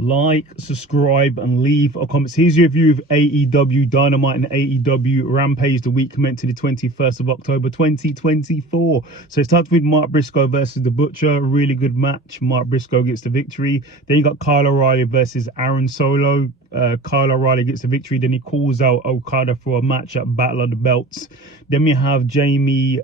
Like, subscribe, and leave a comment. Here's your review of AEW Dynamite and AEW Rampage, the week commencing the 21st of October 2024. So it starts with Mark Briscoe versus The Butcher. A really good match. Mark Briscoe gets the victory. Then you got Kyle O'Reilly versus Aaron Solo. Kyle O'Reilly gets the victory. Then he calls out Okada for a match at Battle of the Belts. Then we have Jamie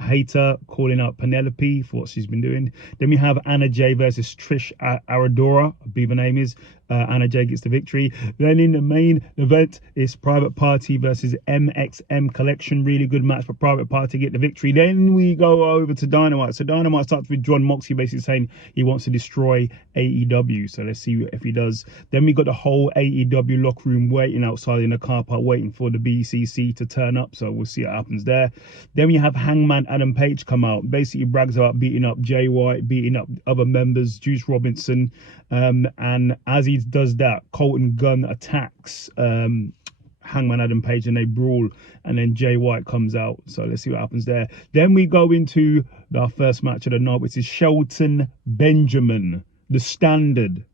Hayter calling out Penelope for what she's been doing. Then we have Anna Jay versus Trish Aradora, I believe her name is. Anna Jay gets the victory. Then in the main event is Private Party versus MXM Collection. Really good match for Private Party get the victory. Then we go over to Dynamite. So Dynamite starts with John Moxley basically saying he wants to destroy AEW. So let's see if he does. Then we got the whole AEW locker room waiting outside in the car park, waiting for the BCC to turn up. So we'll see what happens there. Then we have Hangman Adam Page come out. Basically brags about beating up Jay White, beating up other members, Juice Robinson. And as he does that, Colton Gunn attacks Hangman Adam Page and they brawl, and then Jay White comes out. So let's see what happens there. Then we go into our first match of the night, which is Shelton Benjamin, the Standard,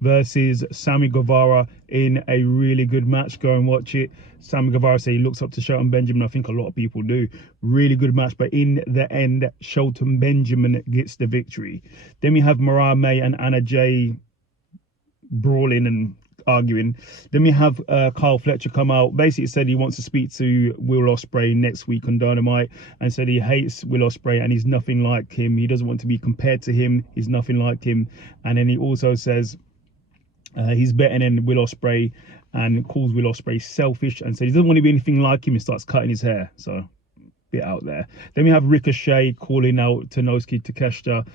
versus Sammy Guevara in a really good match. Go and watch it. Sammy Guevara says he looks up to Shelton Benjamin. I think a lot of people do. Really good match, but in the end, Shelton Benjamin gets the victory. Then we have Mariah May and Anna Jay brawling and arguing. Then we have Kyle Fletcher come out. Basically said he wants to speak to Will Ospreay next week on Dynamite, and said he hates Will Ospreay and he's nothing like him. He doesn't want to be compared to him. He's nothing like him. And then he also says he's better than Will Ospreay, and calls Will Ospreay selfish, and said he doesn't want to be anything like him and starts cutting his hair. So bit out there. Then we have Ricochet calling out Tanosuke Takeshita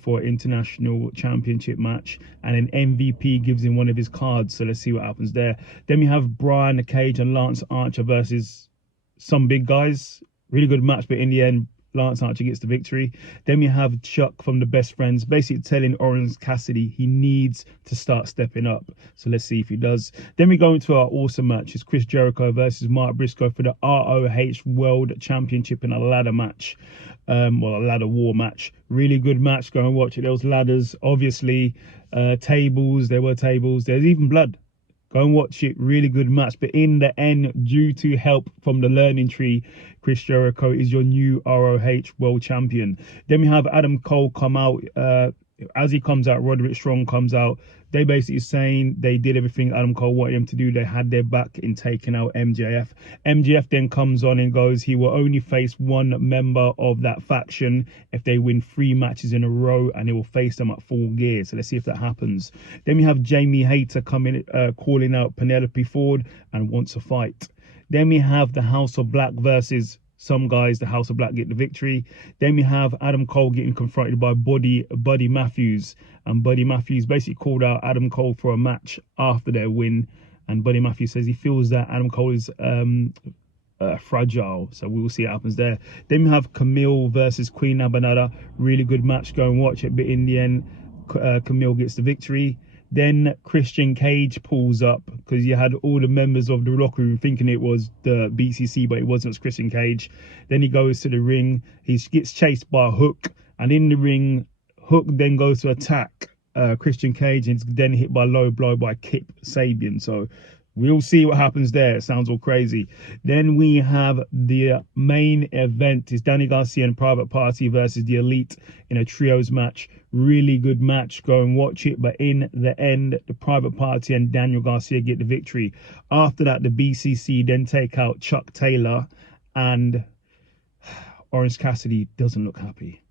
for an international championship match, and then MVP gives him one of his cards. So let's see what happens there. Then we have Brian Cage and Lance Archer versus some big guys. Really good match, but in the end, Lance Archer gets the victory. Then we have Chuck from the Best Friends basically telling Orange Cassidy he needs to start stepping up. So let's see if he does. Then we go into our awesome match. It's Chris Jericho versus Mark Briscoe for the ROH World Championship in a ladder match. Well, a ladder war match. Really good match. Go and watch it. There was ladders, obviously, tables. There were tables. There's even blood. Go and watch it. Really good match. But in the end, due to help from the Learning Tree, Chris Jericho is your new ROH World Champion. Then we have Adam Cole come out. As he comes out, Roderick Strong comes out. They basically saying they did everything Adam Cole wanted them to do. They had their back in taking out MJF. MJF then comes on and goes, he will only face one member of that faction if they win 3 matches in a row, and he will face them at Full Gear. So let's see if that happens. Then we have Jamie Hayter coming, calling out Penelope Ford and wants a fight. Then we have the House of Black versus some guys. The House of Black get the victory. Then we have Adam Cole getting confronted by Buddy Matthews. And Buddy Matthews basically called out Adam Cole for a match after their win. And Buddy Matthews says he feels that Adam Cole is fragile. So we will see what happens there. Then we have Camille versus Queen Abanada. Really good match. Go and watch it. But in the end, Camille gets the victory. Then Christian Cage pulls up, because you had all the members of the locker room thinking it was the BCC, but it wasn't. It was Christian Cage. Then he goes to the ring. He gets chased by Hook, and in the ring, Hook then goes to attack Christian Cage, and is then hit by low blow by Kip Sabian. So we'll see what happens there. It sounds all crazy. Then we have the main event. Is Danny Garcia and Private Party versus the Elite in a trios match. Really good match. Go and watch it. But in the end, the Private Party and Daniel Garcia get the victory. After that, the BCC then take out Chuck Taylor, and Orange Cassidy doesn't look happy.